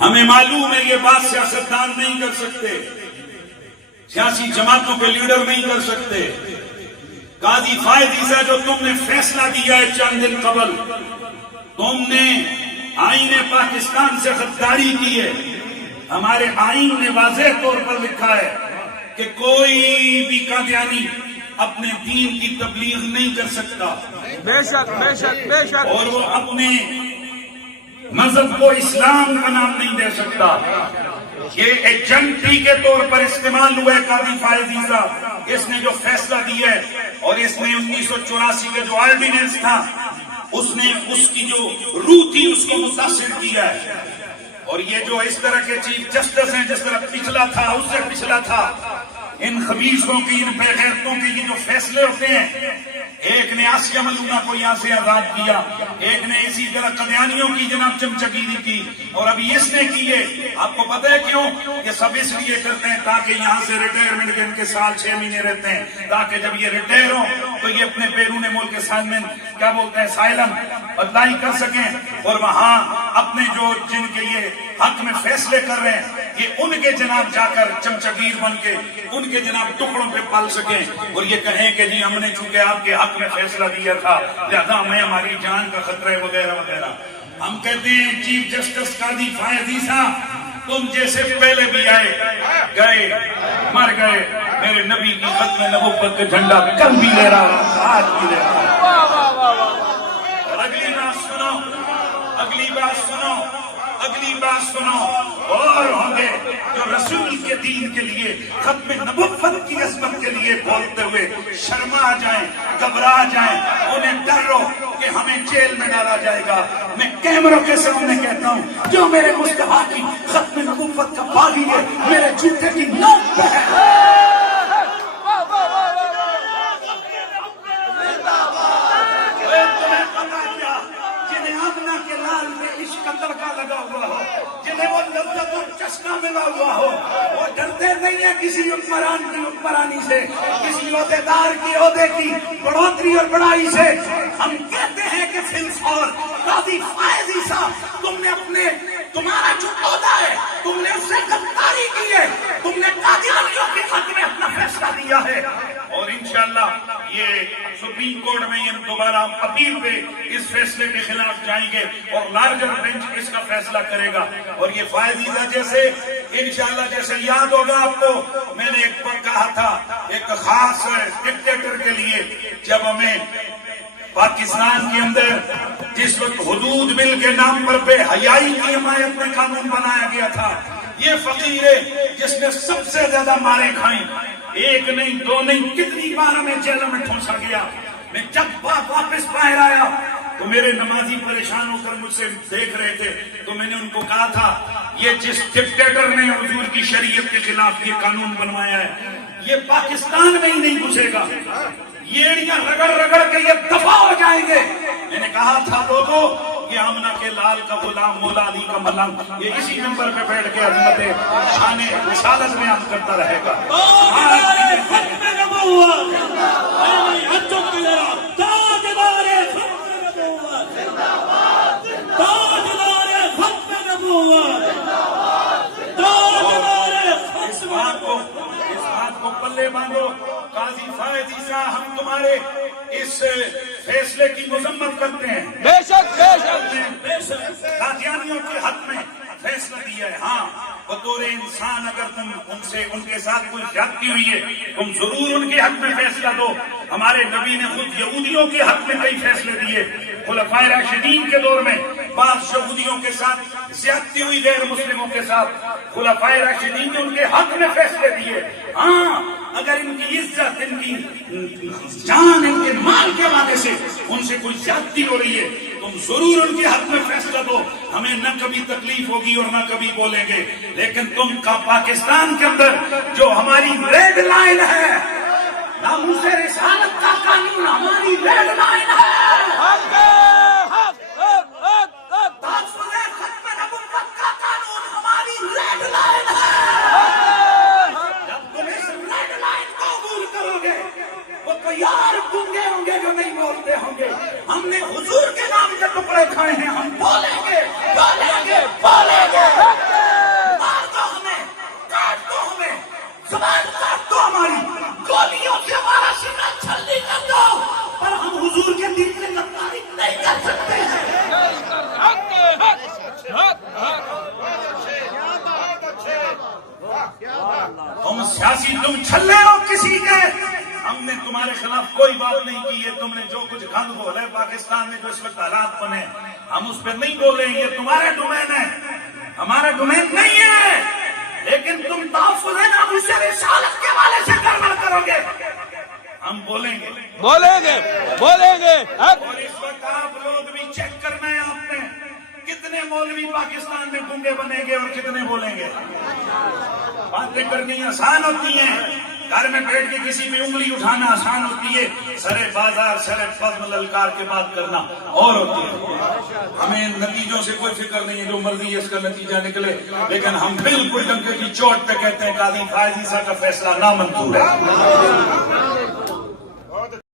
ہمیں معلوم ہے یہ بات سیاستدان نہیں کر سکتے، سیاسی جماعتوں کے لیڈر نہیں کر سکتے۔ قاضی فائز عیسیٰ جو تم نے فیصلہ دیا ہے چند دن قبل، تم نے آئین پاکستان سے غداری کی ہے۔ ہمارے آئین نے واضح طور پر لکھا ہے کہ کوئی بھی قادیانی اپنے دین کی تبلیغ نہیں کر سکتا، بے شک بے شک بے شک، اور وہ اپنے مذہب کو اسلام کا نام نہیں دے سکتا۔ یہ ایجنٹی کے طور پر استعمال ہوا ہے قاضی فائز عیسیٰ، اس نے جو فیصلہ دیا ہے، اور اس نے 1984 کا جو آرڈیننس تھا اس نے اس کی جو روح تھی اس کو متاثر کیا ہے۔ اور یہ جو اس طرح کے چیف جسٹس ہیں، جس طرح پچھلا تھا اس سے پچھلا تھا، ان خبیثوں کی، ان بے غیرتوں کے یہ جو فیصلے ہوتے ہیں، ایک نے آسیہ ملونہ کو یہاں سے آزاد کیا، ایک نے اسی طرح قادیانیوں کی جناب چمچگیری کی، اور ابھی اس نے کی ہے۔ آپ کو پتہ ہے کیوں؟ یہ سب اس لیے کرتے ہیں تاکہ یہاں سے ریٹائرمنٹ کے ان کے سال 6 مہینے رہتے ہیں، تاکہ جب یہ ریٹائر ہوں تو یہ اپنے بیرون ملک اسائنمنٹ کیا بولتے ہیں سائلم اپلائی کر سکیں، اور وہاں اپنے جو جن کے یہ حق میں فیصلے کر رہے ہیں یہ ان کے جناب جا کر چمچگیر بن کے ان کے جناب ٹکڑوں پہ پل سکیں، اور یہ کہیں کہ جی ہم نے چونکہ آپ کے حق میں فیصلہ دیا تھا لہذا ہمیں ہماری جان کا خطرہ ہے وغیرہ وغیرہ۔ ہم کہتے ہیں چیف جسٹس قاضی فائز عیسیٰ، تم جیسے پہلے بھی آئے گئے مر گئے، میرے نبی کی ختم نبوت کا جھنڈا کل بھی لے رہا، آج بھی لے رہا۔ اور اگلی بات سنو، اگلی بات سنو، اگلی بات سنو، اور ہوں گے جو رسول کے دین کے لیے ختم نبوت کی عظمت کے لیے بولتے ہوئے شرما جائیں، گھبرا جائیں، انہیں ڈر ہو کہ ہمیں جیل میں ڈالا جائے گا۔ میں کیمروں کے سامنے کہتا ہوں جو میرے مصطفیٰ کی ختم نبوت کا باغی ہے میرے جوتے کی نوک پہ ہے۔ لگا ہوا ہو، جنہیں وہ لذت اور چشمہ ملا ہوا ہو، وہ ڈرتے نہیں ہیں کسی حکمران کی حکمرانی سے، کسی عہدیدار کی عہدے کی بڑھوتری اور بڑائی سے۔ ہم کہتے ہیں کہ فی الفور قاضی فائز عیسیٰ، تم نے تمہارا جو عہدہ ہے تم نے اس سے غداری کی ہے، تم نے قادیانیوں کے حق میں اپنا فیصلہ دیا ہے، اور انشاءاللہ یہ سپریم کورٹ میں یہ دوبارہ اپیل پہ اس فیصلے کے خلاف جائیں گے اور لارجر بینچ اس کا فیصلہ کرے گا۔ اور یہ فائز عیسیٰ جیسے انشاءاللہ جیسے یاد ہوگا آپ کو، میں نے ایک بار کہا تھا ایک خاص ڈکٹیٹر کے لیے جب ہمیں پاکستان کے اندر جس وقت حدود بل کے نام پر بے حیائی کی حمایت میں قانون بنایا گیا تھا، یہ فقیر ہے جس نے سب سے زیادہ مارے کھائیں، ایک نہیں دو نہیں کتنی بار ہمیں جیلوں میں ٹھونسا گیا۔ میں جب واپس باہر آیا تو میرے نمازی پریشان ہو کر مجھ سے دیکھ رہے تھے، تو میں نے ان کو کہا تھا یہ جس ڈکٹیٹر نے حضور کی شریعت کے خلاف یہ قانون بنوایا ہے یہ پاکستان میں ہی نہیں گھسے گا، یہ ایڑیاں رگڑ رگڑ کے یہ دفاع ہو جائیں گے۔ میں نے کہا تھا لوگوں یہ آمنہ کے لال کا غلام مولا علی کا ملنگ یہ اسی نمبر پہ بیٹھ کے عظمت شان رسالت بیان کرتا رہے گا۔ اس بات کو پلے باندھو قاضی فائز عیسیٰ، ہم تمہارے اس فیصلے کی مذمت کرتے ہیں، بے شک بے شک، قادیانیوں کے حق میں فیصلہ دیا ہے۔ ہاں بطور انسان اگر تم ان کے ساتھ کوئی زیادتی ہوئی ہے تم ضرور ان کے حق میں فیصلہ دو۔ ہمارے نبی نے خود یہودیوں کے حق میں کئی فیصلے دیے، خلفائے راشدین کے دور میں بعض یہودیوں کے ساتھ زیادتی ہوئی غیر مسلموں کے ساتھ، خلفائے راشدین نے ان کے حق میں فیصلے دیے۔ ہاں اگر ان کی عزت، ان کی جان، ان کے مال کے حوالے سے ان سے کوئی زیادتی ہو رہی ہے تم ضرور ان کے حق میں فیصلہ دو، ہمیں نہ کبھی تکلیف ہوگی اور نہ کبھی بولیں گے۔ لیکن تم کا پاکستان کے اندر جو ہماری ریڈ لائن ہے، ناموس رسالت کا قانون ہماری ریڈ لائن ہے، تحفظ ختم نبوت کا قانون ہماری ریڈ لائن ہے۔ جب تم اس ریڈ لائن کو عبور کرو گے وہ تو یار گنگے ہوں گے جو نہیں بولتے ہوں گے۔ ہم نے حضور کے نام کے ٹکڑے کھائے ہیں، ہم بولیں گے بولیں گے بولیں گے۔ تم چھلے ہو کسی کے. ہم نے تمہارے خلاف کوئی بات نہیں کی ہے. تم نے جو کچھ گند بولا ہے پاکستان میں جو اس وقت حالات بنے, ہم اس پہ نہیں بولیں. یہ تمہارے ڈومین ہے, ہمارا ڈومین نہیں ہے. لیکن تم تحفظ ناموس رسالت کے حوالے سے گڑبڑ کرو گے, ہم بولیں گے. بولیں گے, بولیں گے. حق. اور اس وقت آپ لوگ بھی چیک کرنا ہے آپ نے, کتنے مولوی پاکستان میں گنگے بنیں گے اور کتنے بولیں گے. باتیں کرنی آسان ہوتی ہیں, گھر میں بیٹھ کے کسی بھی انگلی اٹھانا آسان ہوتی ہے, سرے بازار سرے فضل للکار کے بات کرنا اور ہوتی ہے. ہمیں نتیجوں سے کوئی فکر نہیں ہے, جو مرضی اس کا نتیجہ نکلے, لیکن ہم بالکل ڈنکے کی چوٹ پہ کہتے ہیں قاضی فائز عیسیٰ کا فیصلہ نامنظور ہے.